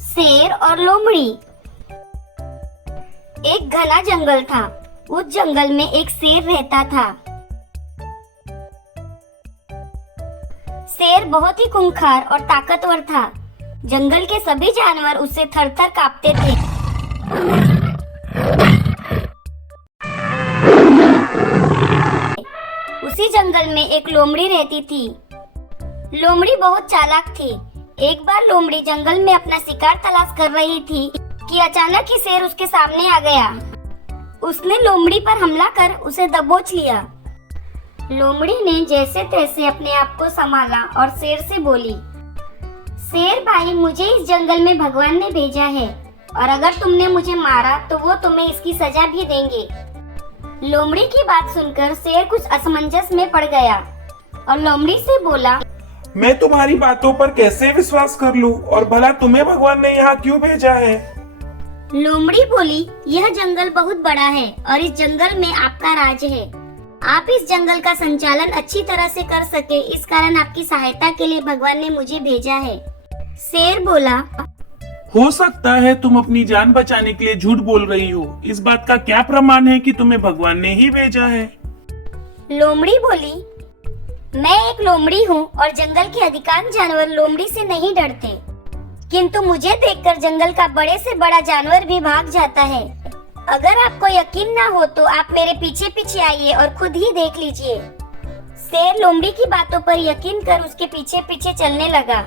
शेर और लोमड़ी। एक घना जंगल था। उस जंगल में एक शेर रहता था। शेर बहुत ही खूंखार और ताकतवर था। जंगल के सभी जानवर उससे थर-थर कांपते थे। उसी जंगल में एक लोमड़ी रहती थी। लोमड़ी बहुत चालाक थी। एक बार लोमड़ी जंगल में अपना शिकार तलाश कर रही थी कि अचानक ही शेर उसके सामने आ गया। उसने लोमड़ी पर हमला कर उसे दबोच लिया। लोमड़ी ने जैसे तैसे अपने आप को संभाला और शेर से बोली, शेर भाई, मुझे इस जंगल में भगवान ने भेजा है और अगर तुमने मुझे मारा तो वो तुम्हें इसकी सजा भी देंगे। लोमड़ी की बात सुनकर शेर कुछ असमंजस में पड़ गया और लोमड़ी से बोला, मैं तुम्हारी बातों पर कैसे विश्वास कर लूं और भला तुम्हें भगवान ने यहाँ क्यों भेजा है? लोमड़ी बोली, यह जंगल बहुत बड़ा है और इस जंगल में आपका राज है। आप इस जंगल का संचालन अच्छी तरह से कर सके, इस कारण आपकी सहायता के लिए भगवान ने मुझे भेजा है। शेर बोला, हो सकता है तुम अपनी जान बचाने के लिए झूठ बोल रही हो। इस बात का क्या प्रमाण है कि तुम्हें भगवान ने ही भेजा है? लोमड़ी बोली, मैं एक लोमड़ी हूँ और जंगल के अधिकांश जानवर लोमड़ी से नहीं डरते, किंतु मुझे देखकर जंगल का बड़े से बड़ा जानवर भी भाग जाता है। अगर आपको यकीन ना हो तो आप मेरे पीछे पीछे आइए और खुद ही देख लीजिए। शेर लोमड़ी की बातों पर यकीन कर उसके पीछे पीछे चलने लगा।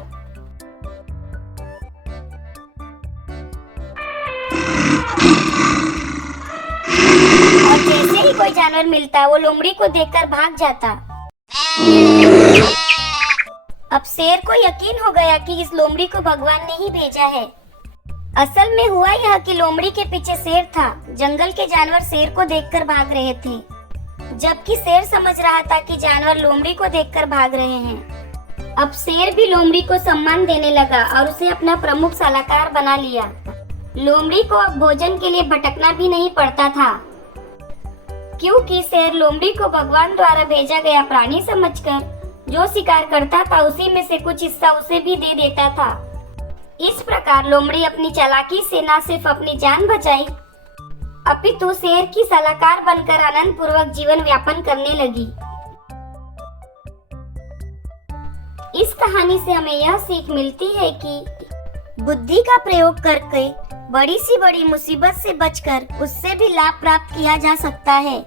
और जैसे ही कोई जानवर मिलता वो लोमड़ी को देखकर भाग जाता। अब शेर को यकीन हो गया कि इस लोमड़ी को भगवान ने ही भेजा है। असल में हुआ यह कि लोमड़ी के पीछे शेर था। जंगल के जानवर शेर को देखकर भाग रहे थे, जबकि शेर समझ रहा था कि जानवर लोमड़ी को देखकर भाग रहे हैं। अब शेर भी लोमड़ी को सम्मान देने लगा और उसे अपना प्रमुख सलाहकार बना लिया। लोमड़ी को अब भोजन के लिए भटकना भी नहीं पड़ता था, क्योंकि शेर लोमड़ी को भगवान द्वारा भेजा गया प्राणी समझकर जो शिकार करता था उसी में से कुछ हिस्सा उसे भी दे देता था। इस प्रकार लोमड़ी अपनी चालाकी से न सिर्फ अपनी जान बचाई, अपितु शेर की सलाहकार बनकर आनंद पूर्वक जीवन व्यापन करने लगी। इस कहानी से हमें यह सीख मिलती है कि बुद्धि का प्रयोग करके बड़ी सी बड़ी मुसीबत से बचकर उससे भी लाभ प्राप्त किया जा सकता है।